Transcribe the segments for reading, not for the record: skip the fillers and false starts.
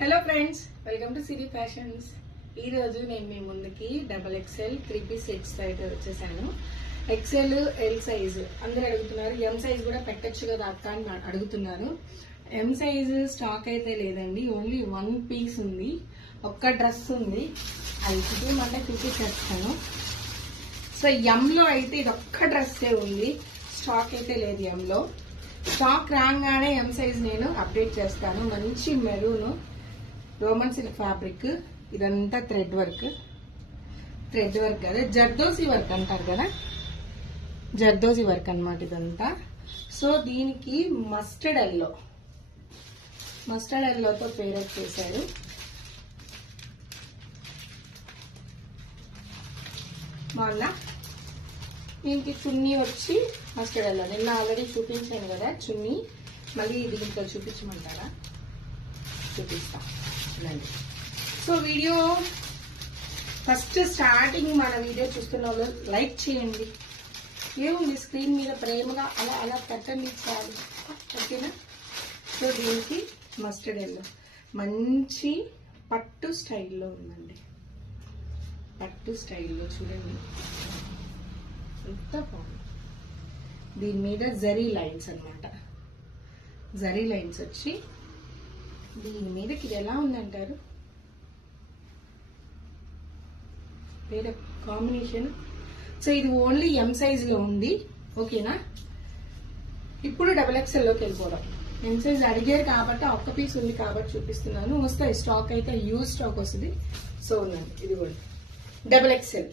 Hello friends, welcome to Siri fashions. ఈ రోజు నేను మీ ముందుకి XXL 3-piece సెట్స్ అయితే వచ్చేసాను. XL L సైజ్ అందరూ అడుగుతున్నారు, M సైజ్ కూడా పెట్టచ్చు కదా అక్క అని అడుగుతున్నారు. M సైజ్ స్టాక్ అయితే లేదండి, ఓన్లీ 1 పీస్ ఉంది, ఒక్క డ్రెస్ ఉంది. అది చూపించమంటే చూపించేస్తాను. సో M లో అయితే ఇది ఒక్క డ్రెస్సే ఉంది, స్టాక్ అయితే లేదు. M లో స్టాక్ రాగానే M సైజ్ నేను అప్డేట్ చేస్తాను. మంచి మెరూన్ రోమన్ సిల్క్ ఫ్యాబ్రిక్, ఇదంతా థ్రెడ్ వర్క్ కదా, జర్దోసి వర్క్ అంటారు కదా, జర్దోసి వర్క్ అన్నమాట ఇదంతా. సో దీనికి మస్టర్డ్ ఎల్లోతో పేరప్ చేశారు. బాగుందా? దీనికి చున్నీ వచ్చి మస్టర్డ్ ఎల్లో, నిన్న ఆల్రెడీ చూపించాను కదా చున్నీ, మళ్ళీ దీంట్లో చూపించమంటారా? చూపిస్తా. సో వీడియో ఫస్ట్ స్టార్టింగ్ మన వీడియో చూస్తున్న వాళ్ళు లైక్ చేయండి. ఏముంది, స్క్రీన్ మీద ప్రేమగా అలా అలా పెట్టండి చాలు, ఓకేనా? సో దీనికి మస్టర్డ్ ఎల్లో మంచి పట్టు స్టైల్లో ఉందండి. పట్టు స్టైల్లో చూడండి ఎంత బాగుంది. దీని మీద జరీ లైన్స్ అన్నమాట, జరీ లైన్స్ వచ్చి దీని మీదకి ఇది ఎలా ఉందంటారు, వేరే కాంబినేషన్. సో ఇది ఓన్లీ M సైజ్ లో ఉంది, ఓకేనా? ఇప్పుడు XXL లోకి వెళ్ళిపోవడం. M సైజ్ అడిగారు కాబట్టి ఒక్క పీస్ ఉంది కాబట్టి చూపిస్తున్నాను. వస్తాయి స్టాక్, అయితే యూజ్ స్టాక్ వస్తుంది. సో ఉందండి, ఇది కూడా XXL.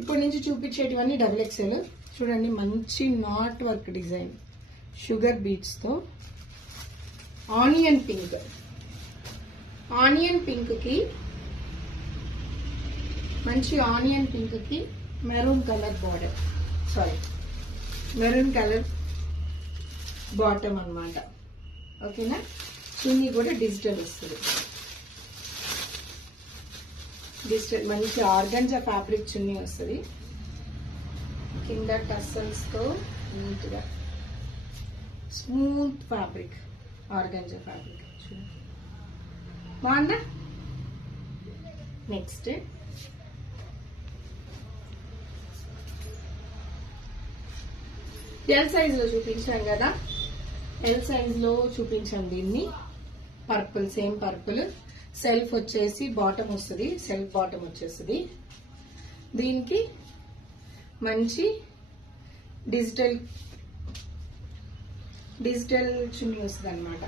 ఇప్పటి నుంచి చూపించేటివన్నీ XXL. చూడండి, మంచి not work design, sugar beads తో ఆనియన్ పింక్ కి మంచి ఆనియన్ పింక్ కి maroon colour border, maroon colour bottom అన్నమాట, ఓకేనా? చున్నీ కూడా డిజిటల్ వస్తుంది, డిజిటల్ మంచి ఆర్గంజా ఫ్యాబ్రిక్ చున్నీ వస్తుంది. కింద టస్సల్స్ తో నీట్ గా స్మూత్ ఫ్యాబ్రిక్, ఆర్గంజా ఫ్యాబ్రిక్ చూడండి, బాగుందా? నెక్స్ట్ ఎల్ సైజ్ లో చూపించాను కదా, ఎల్ సైజ్ లో చూపించాను దీన్ని. పర్పుల్, సేమ్ పర్పుల్, సెల్ఫ్ వచ్చేసి బాటమ్ వస్తుంది, సెల్ఫ్ బాటమ్ వచ్చేస్తుంది. దీనికి మంచి డిజిటల్ చున్నీ వస్తుంది అనమాట.